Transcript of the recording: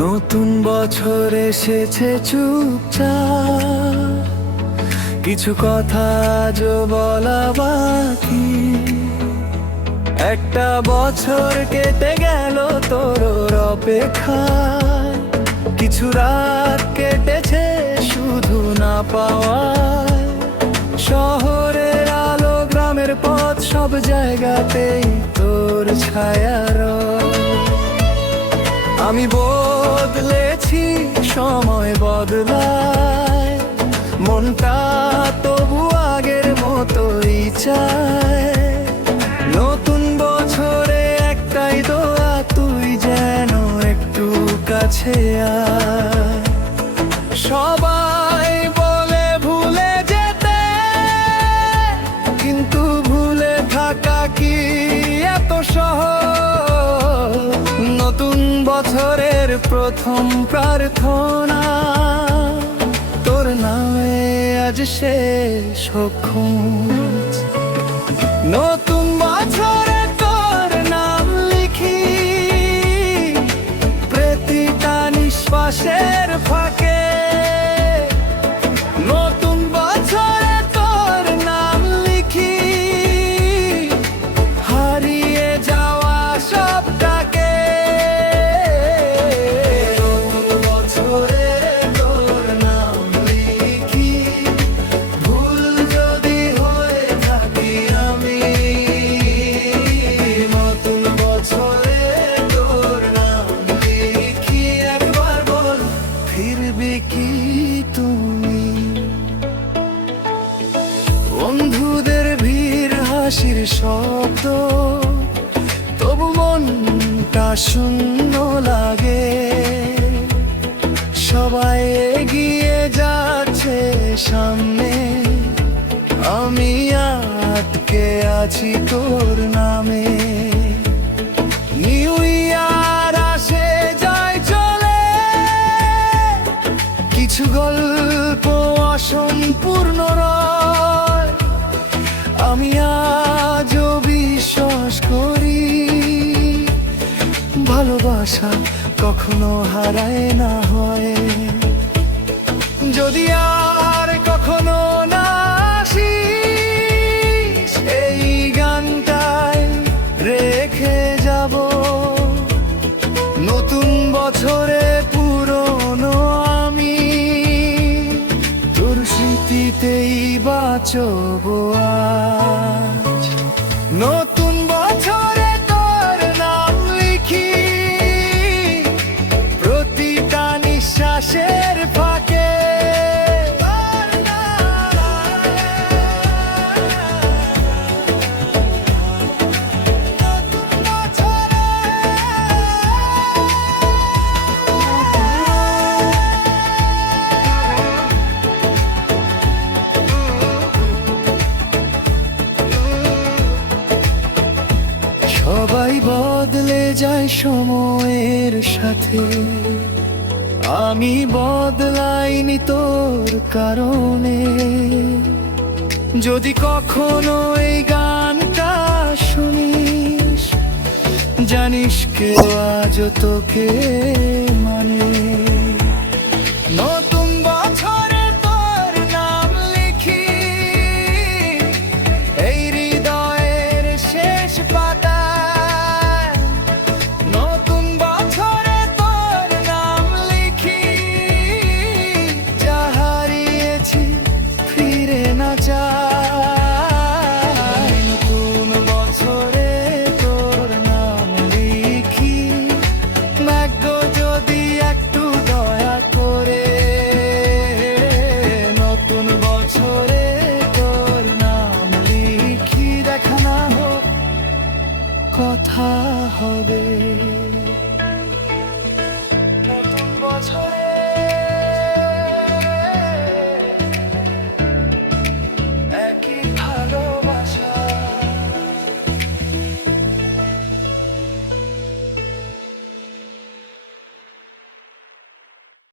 নতুন বছর এসেছে চুপচাপ, কিছু কথা আজও বলা বাকি। একটা বছর কেটে গেল তোর অপেক্ষায়, কিছু রাত কেটেছে শুধু না পাওয়ায়। শহরের আলো, গ্রামের পথ, সব জায়গাতেই তোর ছায়ার। আমি বদলেছি, সময় বদলায়, মনটা তবু আগের মতোই চায়। নতুন বছরে একটাই দোয়া, তুই যেন একটু কাছে আয়। সবাই বলে ভুলে যেতে, কিন্তু ভুলে থাকা কি এত সহজ? নতুন বছরের প্রথম প্রার্থনা, তোর নামে আজ শেষ হোক খোঁজ। নতুন বছরে তোর নাম লিখি প্রতিটা নিঃশ্বাসের ফাঁকে। নতুন বছরে তোর নাম লিখি হারিয়ে যাওয়া সবটাকে। নতুন বছরে তোর নাম লিখি, ভুল যদি হয়ে থাকি আমি। নতুন বছরে তোর নাম লিখি, একবার বল ফিরবি কি তুমি? বন্ধুদের ভিড়, হাসির শব্দ, তবু মনটা শূন্য লাগে। সবাই এগিয়ে যাচ্ছে সামনে, আমি আটকে আছি তোর নামে। নিউ ইয়ার আসে যায় চলে, কিছু গল্প অসম্পূর্ণ রয়। আমি আজও বিশ্বাস করি, ভালোবাসা কখনো হারায় না হয়। যদি আর কখনো না আসিস, এই গানটায় রেখে যাব। নতুন বছরে পুরনো আমি, তোর স্মৃতিতেই বাঁচব আজ। নতুন বছরে তোর নাম লিখি প্রতিটা নিঃশ্বাসের ফাঁকে। সবাই বদলে যায় সময়ের সাথে, আমি বদলাইনি তোর কারণে। যদি কখনো এই গানটা শুনিস, জানিস কেউ আজও তোকে মানে।